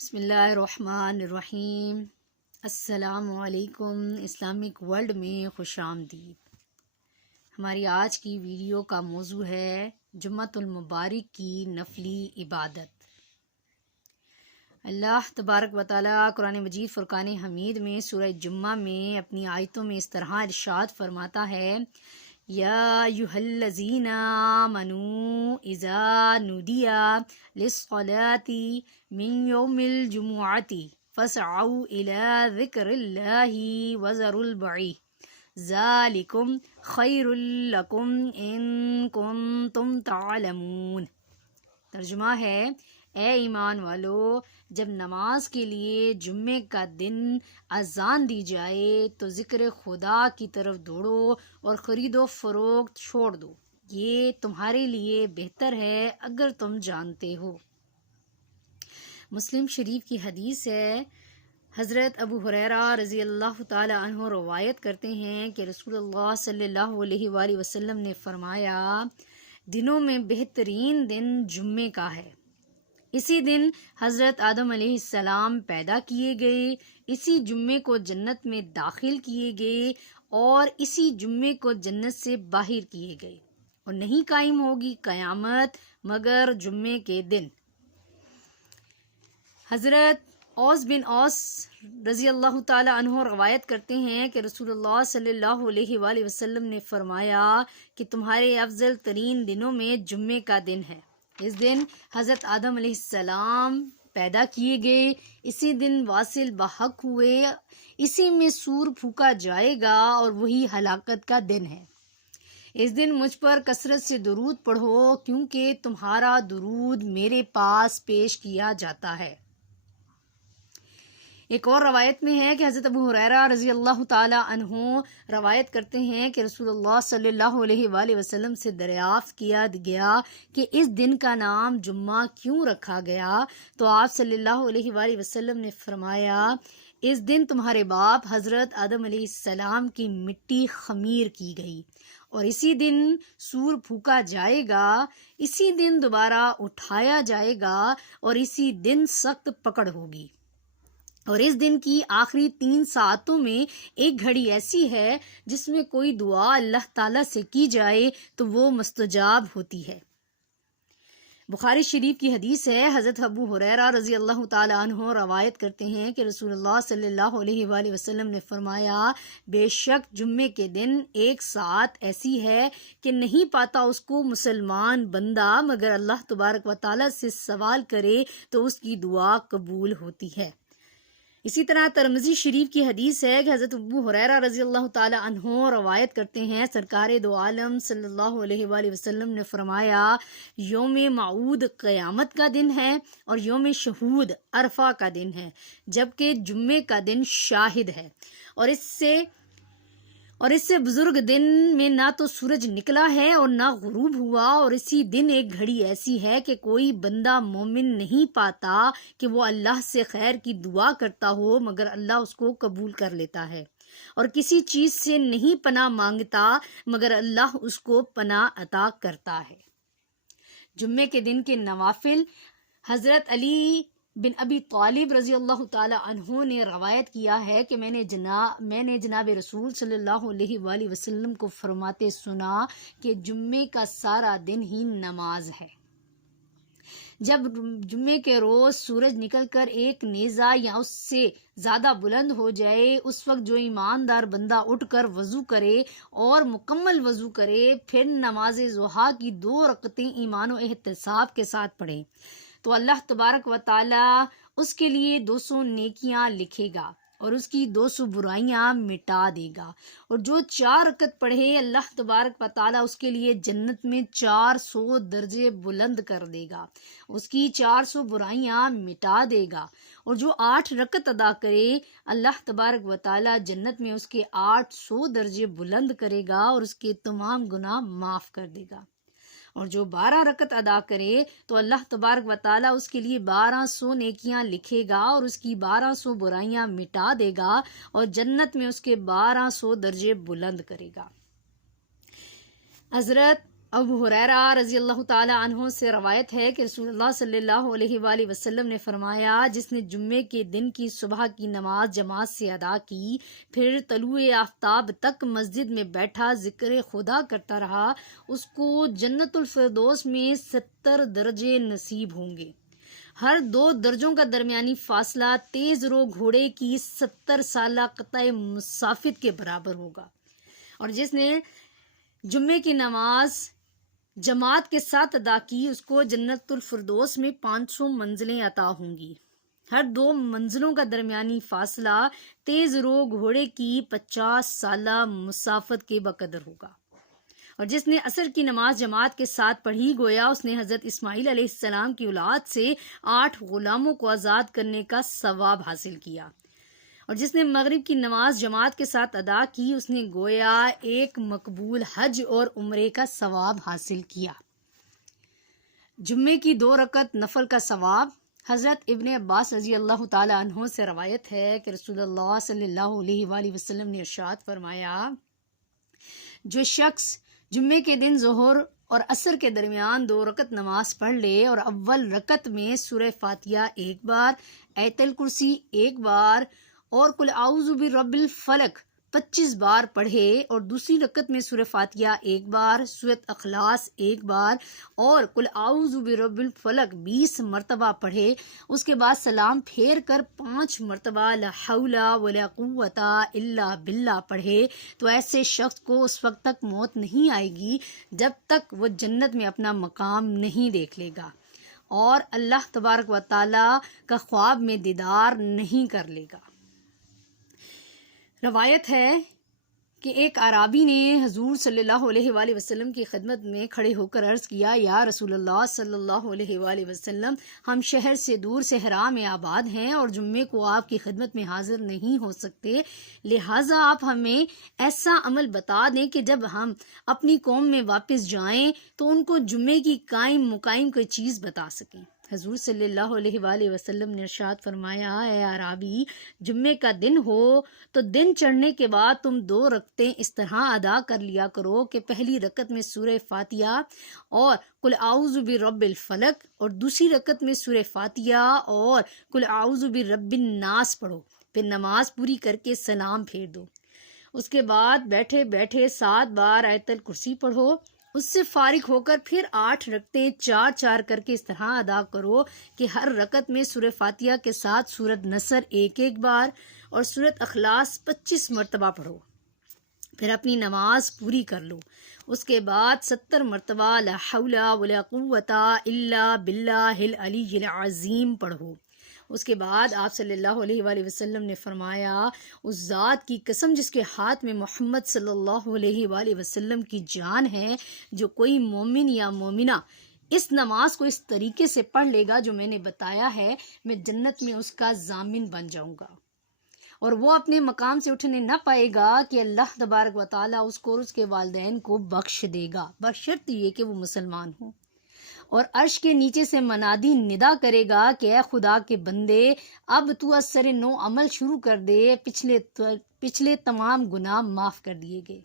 بسم اللہ الرحمن الرحیم۔ السلام علیکم۔ اسلامک ورلڈ میں خوش آمدید۔ ہماری آج کی ویڈیو کا موضوع ہے جمعۃ المبارک کی نفلی عبادت۔ اللہ تبارک و تعالیٰ قرآن مجید فرقان حمید میں سورہ جمعہ میں اپنی آیتوں میں اس طرح ارشاد فرماتا ہے، یا ایھا الذین آمنوا اذا نودی للصلاۃ من یوم الجمعۃ فاسعوا الی ذکر اللہ وذروا البیع ذالکم خیر لکم ان کنتم تعلمون۔ ترجمہ ہے، اے ایمان والو، جب نماز کے لیے جمعے کا دن اذان دی جائے تو ذکر خدا کی طرف دوڑو اور خرید و فروخت چھوڑ دو، یہ تمہارے لیے بہتر ہے اگر تم جانتے ہو۔ مسلم شریف کی حدیث ہے، حضرت ابو ہریرہ رضی اللہ تعالی عنہ روایت کرتے ہیں کہ رسول اللہ صلی اللہ علیہ وآلہ وسلم نے فرمایا، دنوں میں بہترین دن جمعے کا ہے۔ اسی دن حضرت آدم علیہ السلام پیدا کیے گئے، اسی جمعے کو جنت میں داخل کیے گئے اور اسی جمعے کو جنت سے باہر کیے گئے، اور نہیں قائم ہوگی قیامت مگر جمعے کے دن۔ حضرت اوس بن اوس رضی اللہ تعالی عنہ روایت کرتے ہیں کہ رسول اللہ صلی اللہ علیہ وآلہ وسلم نے فرمایا کہ تمہارے افضل ترین دنوں میں جمعے کا دن ہے۔ اس دن حضرت آدم علیہ السلام پیدا کیے گئے، اسی دن واصل بحق ہوئے، اسی میں سور پھونکا جائے گا اور وہی ہلاکت کا دن ہے۔ اس دن مجھ پر کثرت سے درود پڑھو کیونکہ تمہارا درود میرے پاس پیش کیا جاتا ہے۔ ایک اور روایت میں ہے کہ حضرت ابو ہریرہ رضی اللہ تعالی عنہ روایت کرتے ہیں کہ رسول اللہ صلی اللہ علیہ وآلہ وسلم سے دریافت کیا گیا کہ اس دن کا نام جمعہ کیوں رکھا گیا، تو آپ صلی اللہ علیہ وآلہ وسلم نے فرمایا، اس دن تمہارے باپ حضرت آدم علیہ السلام کی مٹی خمیر کی گئی اور اسی دن سور پھونکا جائے گا، اسی دن دوبارہ اٹھایا جائے گا اور اسی دن سخت پکڑ ہوگی، اور اس دن کی آخری 3 ساعتوں میں ایک گھڑی ایسی ہے جس میں کوئی دعا اللہ تعالیٰ سے کی جائے تو وہ مستجاب ہوتی ہے۔ بخاری شریف کی حدیث ہے، حضرت ابو ہریرہ رضی اللہ تعالی عنہ روایت کرتے ہیں کہ رسول اللہ صلی اللہ علیہ وآلہ وسلم نے فرمایا، بے شک جمعے کے دن ایک ساعت ایسی ہے کہ نہیں پاتا اس کو مسلمان بندہ مگر اللہ تبارک و تعالیٰ سے سوال کرے تو اس کی دعا قبول ہوتی ہے۔ اسی طرح ترمذی شریف کی حدیث ہے کہ حضرت ابو ہریرہ رضی اللہ تعالی عنہ روایت کرتے ہیں، سرکار دو عالم صلی اللہ علیہ وآلہ وسلم نے فرمایا، یوم موعود قیامت کا دن ہے اور یوم شہود عرفہ کا دن ہے، جبکہ جمعے کا دن شاہد ہے، اور اس سے بزرگ دن میں نہ تو سورج نکلا ہے اور نہ غروب ہوا، اور اسی دن ایک گھڑی ایسی ہے کہ کوئی بندہ مومن نہیں پاتا کہ وہ اللہ سے خیر کی دعا کرتا ہو مگر اللہ اس کو قبول کر لیتا ہے، اور کسی چیز سے نہیں پناہ مانگتا مگر اللہ اس کو پناہ عطا کرتا ہے۔ جمعے کے دن کے نوافل، حضرت علی بن ابی طالب رضی اللہ تعالی عنہ نے روایت کیا ہے کہ میں نے جناب رسول صلی اللہ علیہ وآلہ وسلم کو فرماتے سنا کہ جمعے کا سارا دن ہی نماز ہے۔ جب جمعے کے روز سورج نکل کر ایک نیزہ یا اس سے زیادہ بلند ہو جائے، اس وقت جو ایماندار بندہ اٹھ کر وضو کرے اور مکمل وضو کرے، پھر نماز ضحیٰ کی 2 رکعتیں ایمان و احتساب کے ساتھ پڑھے تو اللہ تبارک و تعالی اس کے لیے 200 نیکیاں لکھے گا اور اس کی 200 برائیاں مٹا دے گا، اور جو 4 رکعت پڑھے اللہ تبارک و تعالی اس کے لیے جنت میں 400 درجے بلند کر دے گا، اس کی 400 برائیاں مٹا دے گا، اور جو 8 رکعت ادا کرے اللہ تبارک و تعالی جنت میں اس کے 800 درجے بلند کرے گا اور اس کے تمام گناہ معاف کر دے گا، اور جو 12 رکعت ادا کرے تو اللہ تبارک و تعالیٰ اس کے لیے 1200 نیکیاں لکھے گا اور اس کی 1200 برائیاں مٹا دے گا اور جنت میں اس کے 1200 درجے بلند کرے گا۔ حضرت ابو ہریرہ رضی اللہ تعالی عنہ سے روایت ہے کہ رسول اللہ صلی اللہ علیہ وآلہ وسلم نے فرمایا، جس نے جمعے کے دن کی صبح کی نماز جماعت سے ادا کی، پھر طلوع آفتاب تک مسجد میں بیٹھا ذکر خدا کرتا رہا، اس کو جنت الفردوس میں 70 درجے نصیب ہوں گے۔ ہر 2 درجوں کا درمیانی فاصلہ تیز رو گھوڑے کی 70 سالہ قطع مسافت کے برابر ہوگا۔ اور جس نے جمعے کی نماز جماعت کے ساتھ ادا کی، اس کو جنت الفردوس میں 500 منزلیں عطا ہوں گی۔ ہر 2 منزلوں کا درمیانی فاصلہ تیز رو گھوڑے کی 50 سالہ مسافت کے بقدر ہوگا۔ اور جس نے عصر کی نماز جماعت کے ساتھ پڑھی، گویا اس نے حضرت اسماعیل علیہ السلام کی اولاد سے 8 غلاموں کو آزاد کرنے کا ثواب حاصل کیا۔ اور جس نے مغرب کی نماز جماعت کے ساتھ ادا کی، اس نے گویا ایک مقبول حج اور عمرے کا ثواب حاصل کیا۔ جمعے کی 2 رکعت نفل کا ثواب۔ حضرت ابن عباس رضی اللہ تعالی عنہ سے روایت ہے کہ رسول اللہ صلی اللہ علیہ وآلہ وسلم نے ارشاد فرمایا، جو شخص جمعے کے دن ظہر اور عصر کے درمیان 2 رکعت نماز پڑھ لے اور اول رکعت میں سورہ فاتحہ 1 بار، آیت الکرسی 1 بار اور قل اعوذ برب الفلق 25 بار پڑھے، اور دوسری رکعت میں سورہ فاتحہ 1 بار، سورۃ اخلاص 1 بار اور قل اعوذ برب الفلق 20 مرتبہ پڑھے، اس کے بعد سلام پھیر کر 5 مرتبہ لا حول ولا قوت الا باللہ پڑھے، تو ایسے شخص کو اس وقت تک موت نہیں آئے گی جب تک وہ جنت میں اپنا مقام نہیں دیکھ لے گا اور اللہ تبارک و تعالی کا خواب میں دیدار نہیں کر لے گا۔ روایت ہے کہ ایک اعرابی نے حضور صلی اللہ علیہ وآلہ وسلم کی خدمت میں کھڑے ہو کر عرض کیا، یا رسول اللہ صلی اللہ علیہ وآلہ وسلم، ہم شہر سے دور صحرا میں آباد ہیں اور جمعے کو آپ کی خدمت میں حاضر نہیں ہو سکتے، لہٰذا آپ ہمیں ایسا عمل بتا دیں کہ جب ہم اپنی قوم میں واپس جائیں تو ان کو جمعے کی قائم مقائم کوئی چیز بتا سکیں۔ حضور صلی اللہ علیہ وآلہ وسلم نے ارشاد فرمایا، اے اعرابی، جمعے کا دن ہو تو دن چڑھنے کے بعد تم 2 رکعتیں اس طرح ادا کر لیا کرو کہ پہلی رکعت میں سورہ فاتحہ اور قل اعوذ برب الفلق اور دوسری رکعت میں سورہ فاتحہ اور قل اعوذ برب الناس پڑھو، پھر نماز پوری کر کے سلام پھیر دو، اس کے بعد بیٹھے بیٹھے 7 بار آیت الکرسی پڑھو، اس سے فارغ ہو کر پھر 8 رکعتیں 4 کر کے اس طرح ادا کرو کہ ہر رکعت میں سورہ فاتحہ کے ساتھ سورۃ نصر 1 بار اور سورۃ اخلاص 25 مرتبہ پڑھو، پھر اپنی نماز پوری کر لو، اس کے بعد 70 مرتبہ لا حول ولا قوت الا باللہ العلی العظیم پڑھو۔ اس کے بعد آپ صلی اللہ علیہ وآلہ وسلم نے فرمایا، اس ذات کی قسم جس کے ہاتھ میں محمد صلی اللہ علیہ وآلہ وسلم کی جان ہے، جو کوئی مومن یا مومنہ اس نماز کو اس طریقے سے پڑھ لے گا جو میں نے بتایا ہے، میں جنت میں اس کا ضامن بن جاؤں گا، اور وہ اپنے مقام سے اٹھنے نہ پائے گا کہ اللہ تبارک و تعالیٰ اس کو اور اس کے والدین کو بخش دے گا، بشرط یہ کہ وہ مسلمان ہوں۔ اور عرش کے نیچے سے منادی ندا کرے گا کہ اے خدا کے بندے، اب تو از سر نو عمل شروع کر دے، پچھلے تمام گناہ معاف کر دیے گئے۔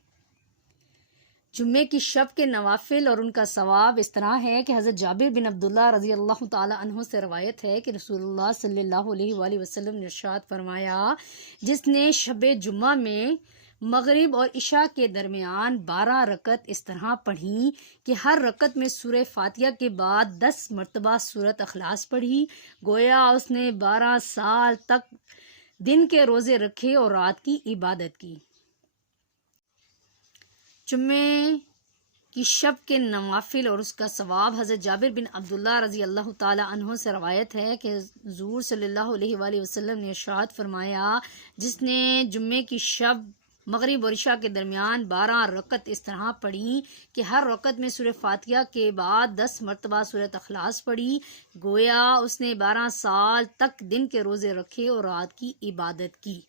جمعے کی شب کے نوافل اور ان کا ثواب اس طرح ہے کہ حضرت جابر بن عبداللہ رضی اللہ تعالی عنہ سے روایت ہے کہ رسول اللہ صلی اللہ علیہ وآلہ وسلم نے ارشاد فرمایا، جس نے شب جمعہ میں مغرب اور عشاء کے درمیان 12 رکعت اس طرح پڑھی کہ ہر رکعت میں سورہ فاتحہ کے بعد 10 مرتبہ سورۃ اخلاص پڑھی، گویا اس نے 12 سال تک دن کے روزے رکھے اور رات کی عبادت کی۔ جمعے کی شب کے نوافل اور اس کا ثواب۔ حضرت جابر بن عبداللہ رضی اللہ تعالی عنہ سے روایت ہے کہ حضور صلی اللہ علیہ وآلہ وسلم نے ارشاد فرمایا، جس نے جمعے کی شب مغرب اور عشاء کے درمیان 12 رکعت اس طرح پڑھی کہ ہر رکعت میں سورہ فاتحہ کے بعد 10 مرتبہ سورۃ اخلاص پڑھی، گویا اس نے 12 سال تک دن کے روزے رکھے اور رات کی عبادت کی۔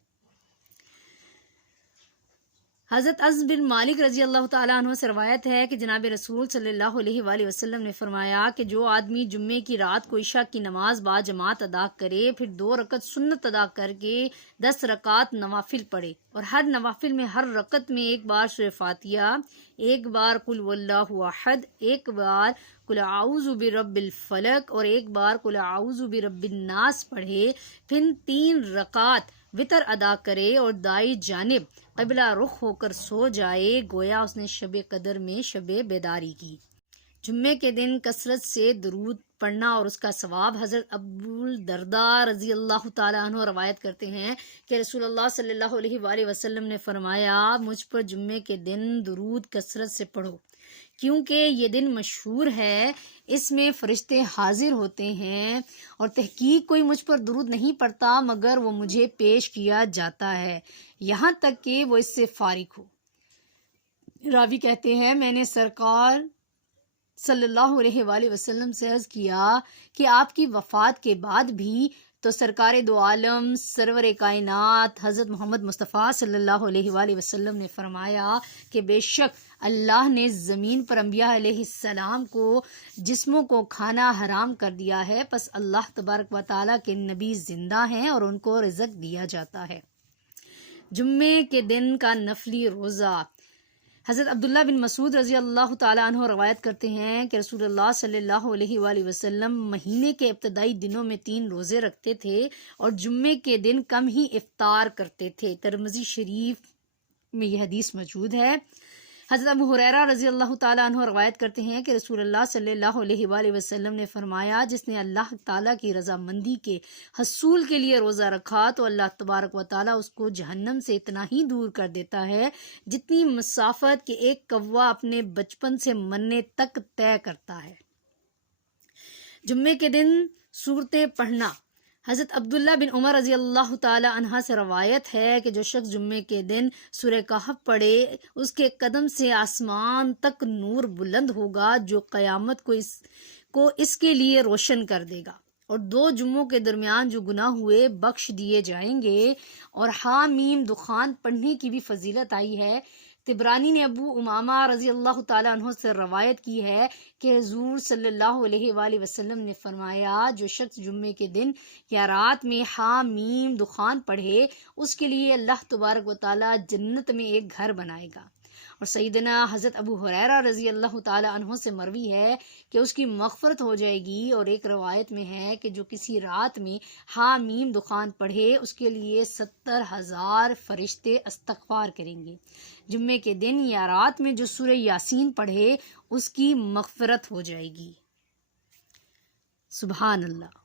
حضرت انس بن مالک رضی اللہ تعالیٰ عنہ سے روایت ہے کہ جناب رسول صلی اللہ علیہ وآلہ وسلم نے فرمایا کہ جو آدمی جمعے کی رات کو عشاء کی نماز با جماعت ادا کرے، پھر 2 رکعت سنت ادا کر کے 10 رکعت نوافل پڑھے، اور ہر نوافل میں ہر رکعت میں ایک بار سورہ فاتحہ، ایک بار قل واللہ احد، ایک بار قل اعوذ برب الفلق اور ایک بار قل اعوذ برب الناس پڑھے، پھر 3 رکعت وتر ادا کرے اور دائیں جانب قبلہ رخ ہو کر سو جائے، گویا اس نے شب قدر میں شب بیداری کی۔ جمعے کے دن کثرت سے درود پڑھنا اور اس کا ثواب۔ حضرت ابو الدرداء رضی اللہ تعالیٰ عنہ روایت کرتے ہیں کہ رسول اللہ صلی اللہ علیہ وآلہ وسلم نے فرمایا، مجھ پر جمعے کے دن درود کثرت سے پڑھو، کیونکہ یہ دن مشہور ہے، اس میں فرشتے حاضر ہوتے ہیں، اور تحقیق کوئی مجھ پر درود نہیں پڑتا مگر وہ مجھے پیش کیا جاتا ہے، یہاں تک کہ وہ اس سے فارغ ہو۔ راوی کہتے ہیں، میں نے سرکار صلی اللہ علیہ وآلہ وسلم سے عرض کیا کہ آپ کی وفات کے بعد بھی، تو سرکار دو عالم سرور کائنات حضرت محمد مصطفیٰ صلی اللہ علیہ وآلہ وسلم نے فرمایا کہ بے شک اللہ نے زمین پر انبیاء علیہ السلام کو جسموں کو کھانا حرام کر دیا ہے، پس اللہ تبارک و تعالیٰ کے نبی زندہ ہیں اور ان کو رزق دیا جاتا ہے۔ جمعے کے دن کا نفلی روزہ۔ حضرت عبداللہ بن مسعود رضی اللہ تعالیٰ عنہ روایت کرتے ہیں کہ رسول اللہ صلی اللہ علیہ وآلہ وسلم مہینے کے ابتدائی دنوں میں 3 روزے رکھتے تھے اور جمعے کے دن کم ہی افطار کرتے تھے۔ ترمذی شریف میں یہ حدیث موجود ہے۔ حضرت ابو ہریرہ رضی اللہ تعالیٰ عنہ روایت کرتے ہیں کہ رسول اللہ صلی اللہ علیہ وآلہ وسلم نے فرمایا، جس نے اللہ تعالیٰ کی رضامندی کے حصول کے لیے روزہ رکھا تو اللہ تبارک و تعالیٰ اس کو جہنم سے اتنا ہی دور کر دیتا ہے جتنی مسافت کہ ایک کوا اپنے بچپن سے مرنے تک طے کرتا ہے۔ جمعے کے دن سورتیں پڑھنا۔ حضرت عبداللہ بن عمر رضی اللہ تعالی عنہ سے روایت ہے کہ جو شخص جمعے کے دن سورہ کہف پڑھے، اس کے قدم سے آسمان تک نور بلند ہوگا جو قیامت کو اس کے لیے روشن کر دے گا، اور 2 جمعوں کے درمیان جو گناہ ہوئے بخش دیے جائیں گے۔ اور حامیم دخان پڑھنے کی بھی فضیلت آئی ہے۔ طبرانی نے ابو امامہ رضی اللہ تعالیٰ عنہ سے روایت کی ہے کہ حضور صلی اللہ علیہ وآلہ وسلم نے فرمایا، جو شخص جمعے کے دن یا رات میں حامیم دخان پڑھے، اس کے لیے اللہ تبارک و تعالیٰ جنت میں ایک گھر بنائے گا۔ اور سیدنا حضرت ابو ہریرہ رضی اللہ تعالیٰ عنہ سے مروی ہے کہ اس کی مغفرت ہو جائے گی، اور ایک روایت میں ہے کہ جو کسی رات میں حامیم دخان پڑھے، اس کے لیے 70,000 فرشتے استغفار کریں گے۔ جمعے کے دن یا رات میں جو سورہ یاسین پڑھے، اس کی مغفرت ہو جائے گی۔ سبحان اللہ۔